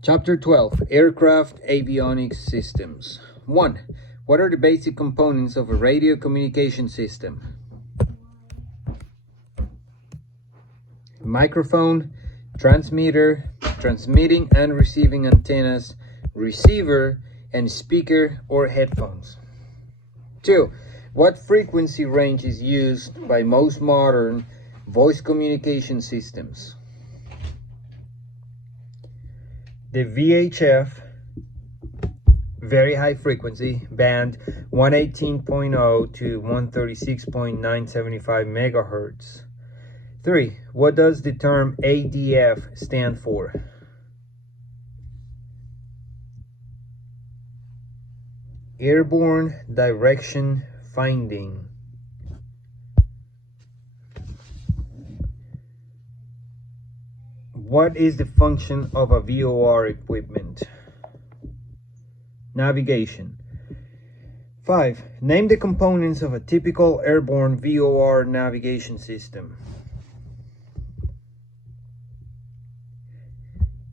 Chapter 12, Aircraft Avionics Systems. 1. What are the basic components of a radio communication system? Microphone, transmitter, transmitting and receiving antennas, receiver, and speaker or headphones. 2. What frequency range is used by most modern voice communication systems? The VHF, very high frequency, band 118.0 to 136.975 megahertz. 3. What does the term ADF stand for? Airborne Direction Finding. What is the function of a VOR equipment? Navigation. 5. Name the components of a typical airborne VOR navigation system.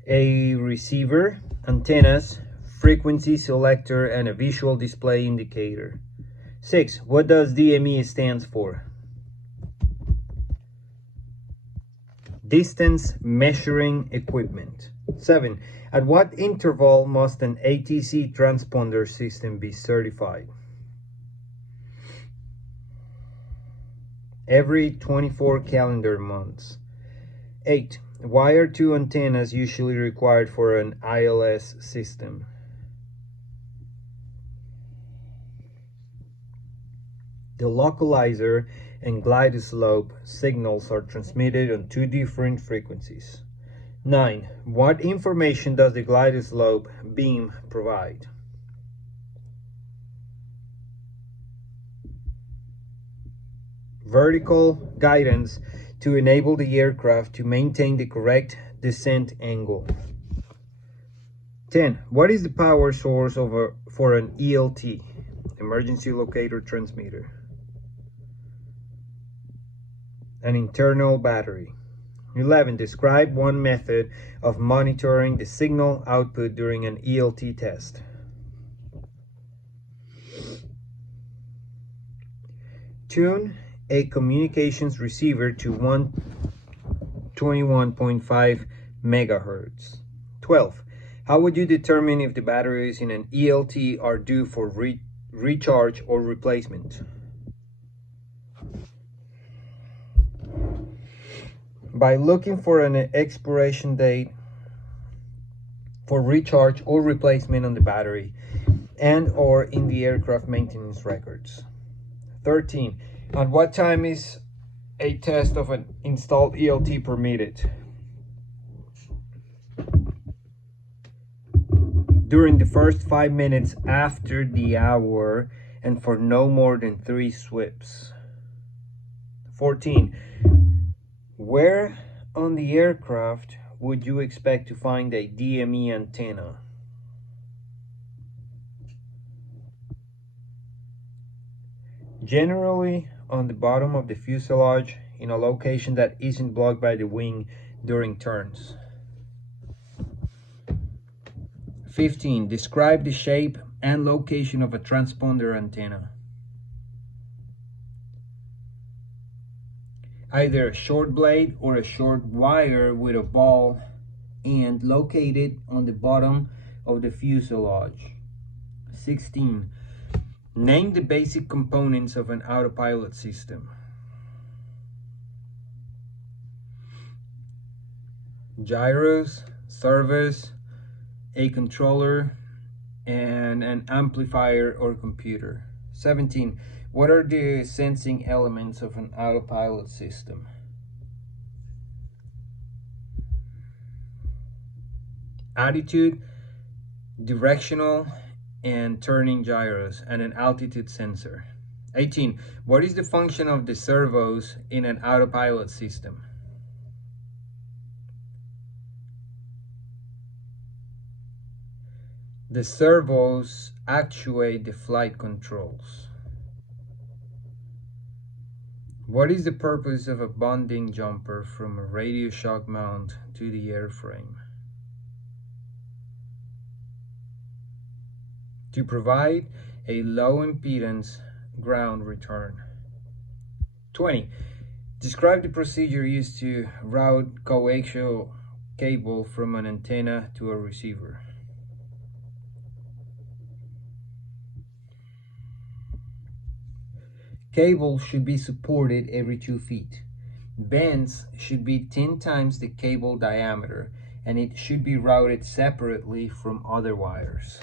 A receiver, antennas, frequency selector, and a visual display indicator. 6. What does DME stand for? Distance measuring equipment. 7. At what interval must an ATC transponder system be certified? Every 24 calendar months. 8. Why are 2 antennas usually required for an ILS system? The localizer and glide slope signals are transmitted on 2 different frequencies. 9. What information does the glide slope beam provide? Vertical guidance to enable the aircraft to maintain the correct descent angle. 10. What is the power source for an ELT, emergency locator transmitter? An internal battery. 11. Describe one method of monitoring the signal output during an ELT test. Tune a communications receiver to 121.5 megahertz. 12. How would you determine if the batteries in an ELT are due for recharge or replacement? By looking for an expiration date for recharge or replacement on the battery and or in the aircraft maintenance records. 13. At what time is a test of an installed ELT permitted? During the first 5 minutes after the hour and for no more than 3 sweeps. 14. Where on the aircraft would you expect to find a DME antenna? Generally on the bottom of the fuselage in a location that isn't blocked by the wing during turns. 15. Describe the shape and location of a transponder antenna. Either a short blade or a short wire with a ball end located on the bottom of the fuselage. 16. Name the basic components of an autopilot system. Gyros, servos, a controller, and an amplifier or computer. 17. What are the sensing elements of an autopilot system? Attitude, directional, and turning gyros, and an altitude sensor. 18. What is the function of the servos in an autopilot system? The servos actuate the flight controls. What is the purpose of a bonding jumper from a radio shock mount to the airframe? to provide a low impedance ground return. 20. Describe the procedure used to route coaxial cable from an antenna to a receiver. Cable should be supported every 2 feet. Bends should be 10 times the cable diameter, and it should be routed separately from other wires.